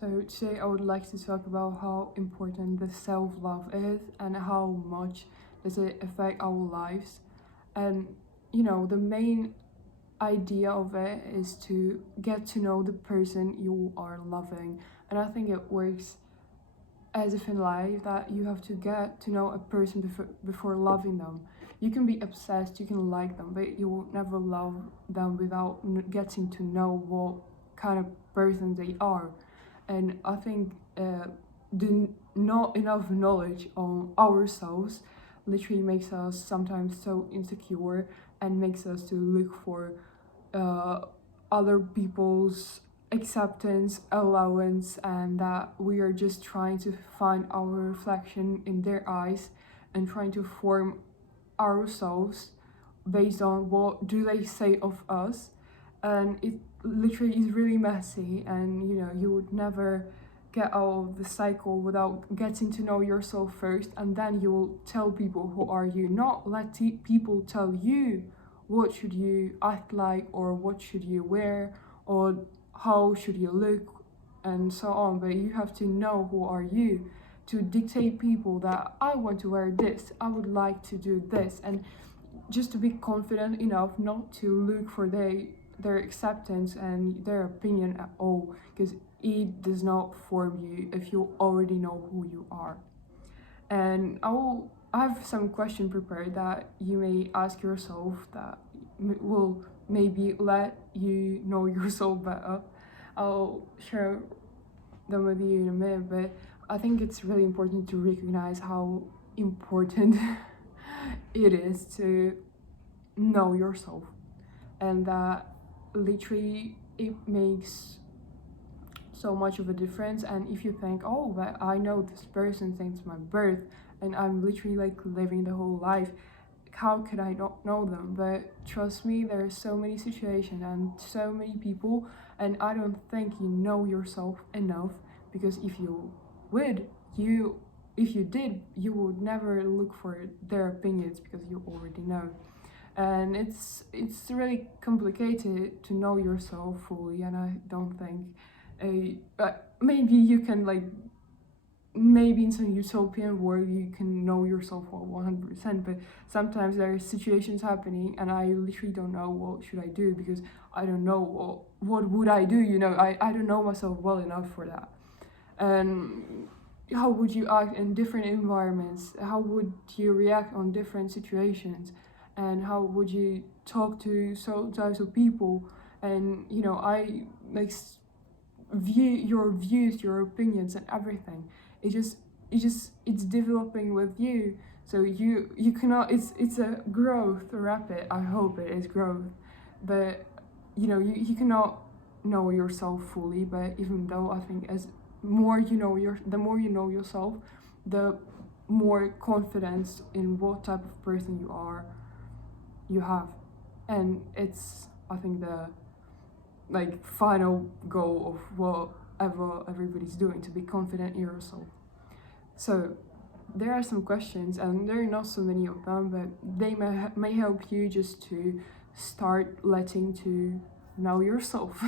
So today I would like to talk about how important the self-love is and how much does it affect our lives. And the main idea of it is to get to know the person you are loving. And I think it works as if in life that you have to get to know a person before loving them. You can be obsessed, you can like them, but you will never love them without getting to know what kind of person they are. And I think the not enough knowledge on ourselves literally makes us sometimes so insecure and makes us to look for uh, other people's acceptance, allowance, and that we are just trying to find our reflection in their eyes and trying to form ourselves based on what do they say of us. And it literally is really messy, and you would never get out of the cycle without getting to know yourself first, and then you will tell people who are you, not let people tell you what should you act like or what should you wear or how should you look and so on. But you have to know who are you to dictate people that I want to wear this, I would like to do this, and just to be confident enough not to look for their acceptance and their opinion at all, because it does not form you if you already know who you are. And I have some question prepared that you may ask yourself that will maybe let you know yourself better. I'll share them with you in a minute, but I think it's really important to recognize how important it is to know yourself, and that literally it makes so much of a difference. And if you think, oh, but I know this person since my birth and I'm literally like living the whole life, how could I not know them? But trust me, there are so many situations and so many people, and I don't think you know yourself enough, because if you did, you would never look for their opinions because you already know. And it's really complicated to know yourself fully, and I don't think but maybe you can, like, maybe in some utopian world you can know yourself all 100%, but sometimes there are situations happening and I literally don't know what should I do, because I don't know what would I do, I don't know myself well enough for that. And how would you act in different environments, how would you react on different situations, and how would you talk to so types of people. And I like view your views, your opinions, and everything. It's developing with you. So you cannot. It's a growth rapid. I hope it is growth, but you cannot know yourself fully. But even though I think as the more you know yourself, the more confidence in what type of person you have, and it's, I think, the like final goal of whatever everybody's doing, to be confident in yourself. So there are some questions, and there are not so many of them, but they may help you just to start letting to know yourself.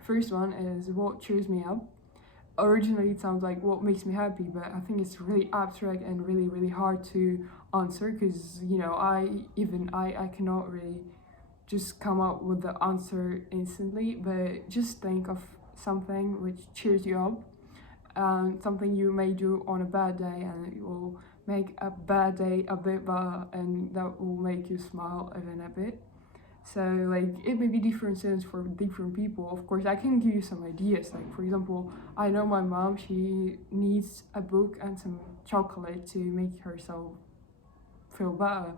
First one is, what cheers me up? Originally it sounds like what makes me happy, but I think it's really abstract and really really hard to answer, because I cannot really just come up with the answer instantly. But just think of something which cheers you up, and something you may do on a bad day, and it will make a bad day a bit better, and that will make you smile even a bit. So, like, it may be different things for different people. Of course, I can give you some ideas. Like, for example, I know my mom, she needs a book and some chocolate to make herself feel better.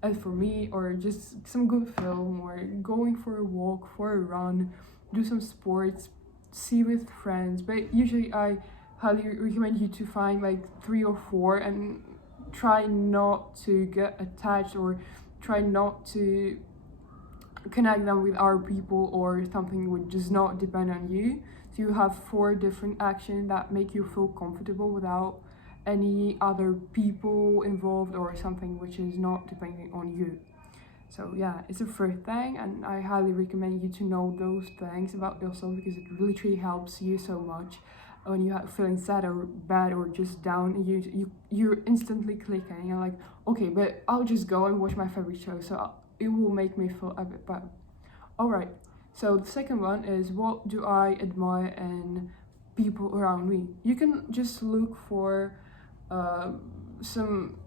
As for me, or just some good film, or going for a walk, for a run, do some sports, see with friends. But usually I highly recommend you to find like 3 or 4, and try not to get attached, or try not to connect them with other people or something which does not depend on you. So you have 4 different actions that make you feel comfortable without any other people involved, or something which is not depending on you. So yeah, it's a first thing, and I highly recommend you to know those things about yourself because it literally helps you so much when you are feeling sad or bad or just down. And you're instantly clicking. You're like, okay, but I'll just go and watch my favorite show, so it will make me feel a bit better. All right. So the second one is, what do I admire in people around me? You can just look for uh, some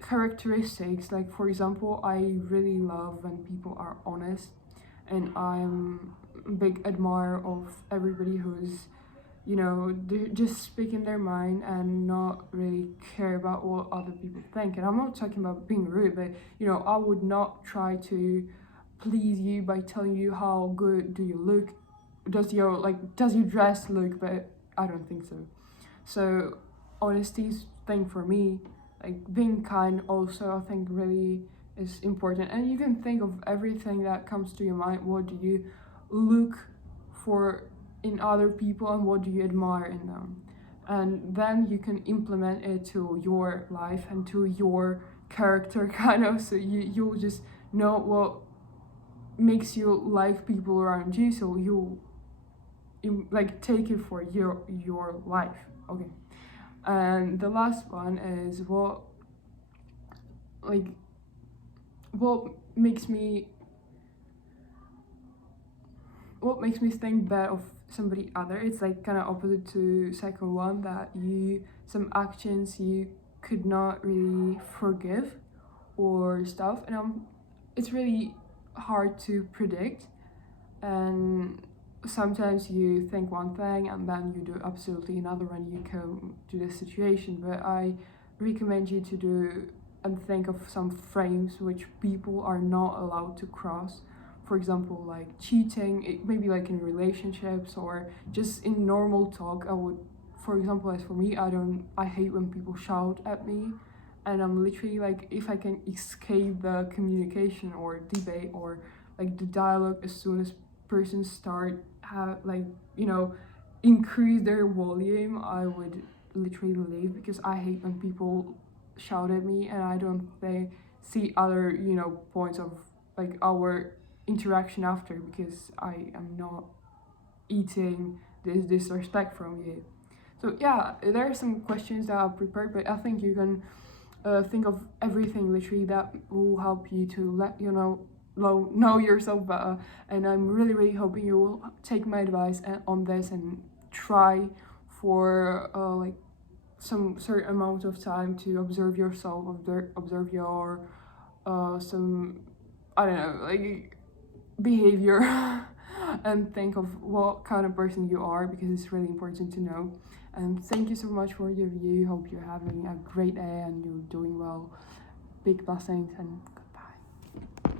characteristics. Like for example, I really love when people are honest, and I'm a big admirer of everybody who's, you know, they're just speaking their mind and not really care about what other people think. And I'm not talking about being rude, but you know, I would not try to please you by telling you how good do you look, does your dress look, but I don't think so. So honesty's thing for me, like being kind also I think really is important. And you can think of everything that comes to your mind. What do you look for in other people and what do you admire in them? And then you can implement it to your life and to your character kind of, so you'll just know what makes you like people around you, so you like take it for your life. Okay. And the last one is, like what makes me what makes me think bad of somebody other. It's like kind of opposite to second one, that you some actions you could not really forgive or stuff, and it's really hard to predict. And sometimes you think one thing and then you do absolutely another when you come to this situation. But I recommend you to do and think of some frames which people are not allowed to cross. For example, like cheating, maybe like in relationships or just in normal talk. I would, for example, as for me, I hate when people shout at me, and I'm literally like, if I can escape the communication or debate or like the dialogue as soon as persons start like, you know, increase their volume, I would literally leave, because I hate when people shout at me and I don't see other, you know, points of like our interaction after, because I am not eating this disrespect from you. So yeah, there are some questions that I've prepared, but I think you can think of everything literally that will help you to let you know yourself better. And I'm really hoping you will take my advice on this and try for like some certain amount of time to observe yourself, observe your some, I don't know, like behavior and think of what kind of person you are, because it's really important to know. And thank you so much for your view. Hope you're having a great day and you're doing well. Big blessings and